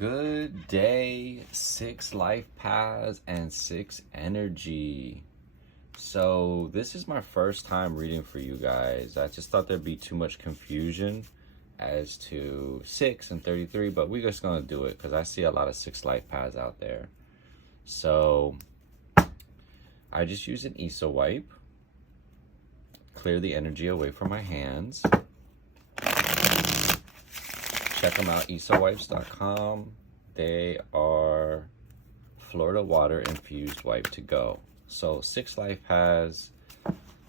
Good day, 6 life paths and 6 energy. So this is my first time reading for you guys. I just thought there'd be too much confusion as to 6 and 33, but we're just gonna do it because I see a lot of 6 life paths out there. So I just use an ESO wipe, clear the energy away from my hands. Check them out, esowipes.com. They are Florida water infused wipe to go. So 6 life paths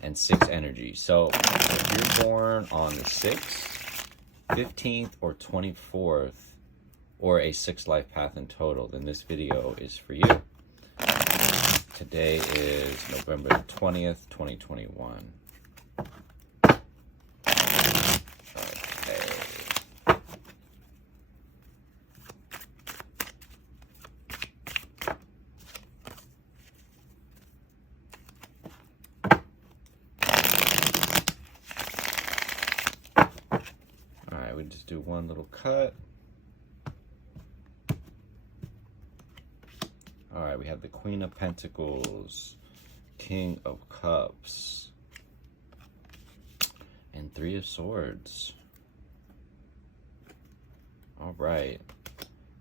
and 6 energy. So if you're born on the 6th, 15th, or 24th, or a 6 life path in total, then this video is for you. Today is November 20th, 2021. We just do one little cut. All right, we have the Queen of Pentacles, King of Cups, and 3 of Swords. All right.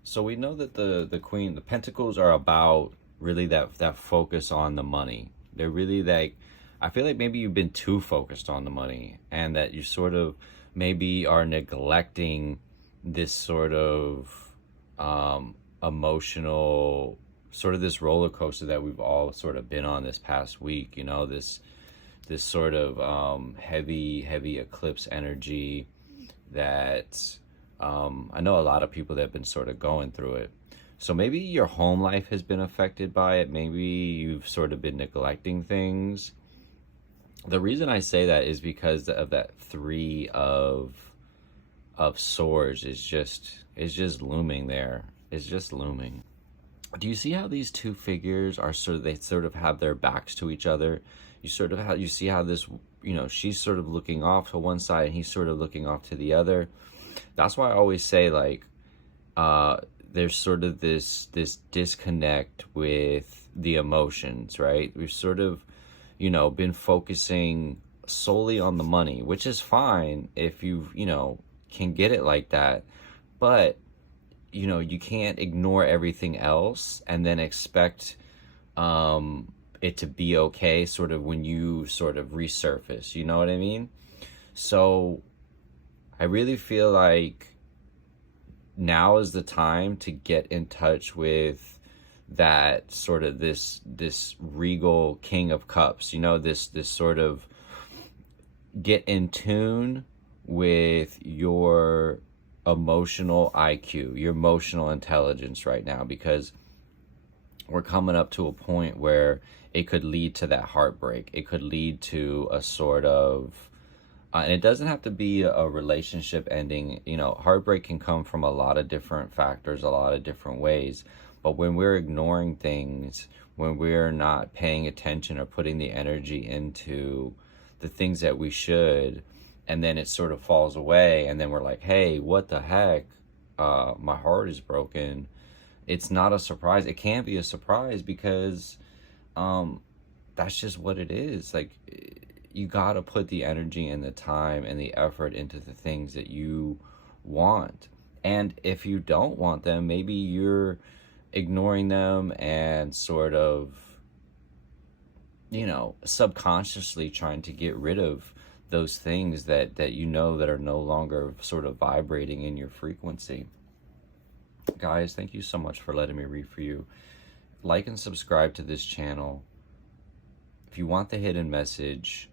So we know that the Queen, the Pentacles are about really that focus on the money. They're really like, I feel like maybe you've been too focused on the money and that you sort of maybe are neglecting this sort of emotional, sort of this roller coaster that we've all sort of been on this past week, you know, this sort of heavy eclipse energy that I know a lot of people that have been sort of going through it. So maybe your home life has been affected by it. Maybe you've sort of been neglecting things. The reason I say that is because of that 3 of Swords is just looming there. It's just looming. Do you see how these two figures are they sort of have their backs to each other? You see how this, you know, she's sort of looking off to one side and he's sort of looking off to the other. That's why I always say, like, there's sort of this disconnect with the emotions, right? We've sort of, you know, been focusing solely on the money, which is fine if you know, can get it like that. But, you know, you can't ignore everything else and then expect it to be okay sort of when you sort of resurface, you know what I mean? So I really feel like now is the time to get in touch with that sort of this regal King of Cups, you know, this sort of get in tune with your emotional IQ, your emotional intelligence right now, because we're coming up to a point where it could lead to that heartbreak. It could lead to a sort of and it doesn't have to be a relationship ending. You know, heartbreak can come from a lot of different factors, a lot of different ways. But when we're ignoring things, when we're not paying attention or putting the energy into the things that we should, and then it sort of falls away, and then we're like, hey, what the heck? My heart is broken. It's not a surprise. It can't be a surprise because that's just what it is. Like, you got to put the energy and the time and the effort into the things that you want. And if you don't want them, maybe you're ignoring them and sort of, you know, subconsciously trying to get rid of those things that you know that are no longer sort of vibrating in your frequency. Guys, thank you so much for letting me read for you. Like and subscribe to this channel. If you want the hidden message,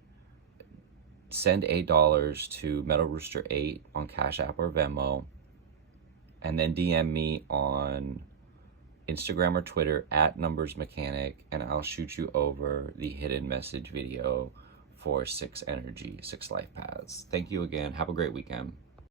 send $8 to Metal Rooster 8 on CashApp or Venmo, and then DM me on Instagram or Twitter at NumbersMechanic, and I'll shoot you over the hidden message video for 6 energy, 6 life paths. Thank you again. Have a great weekend.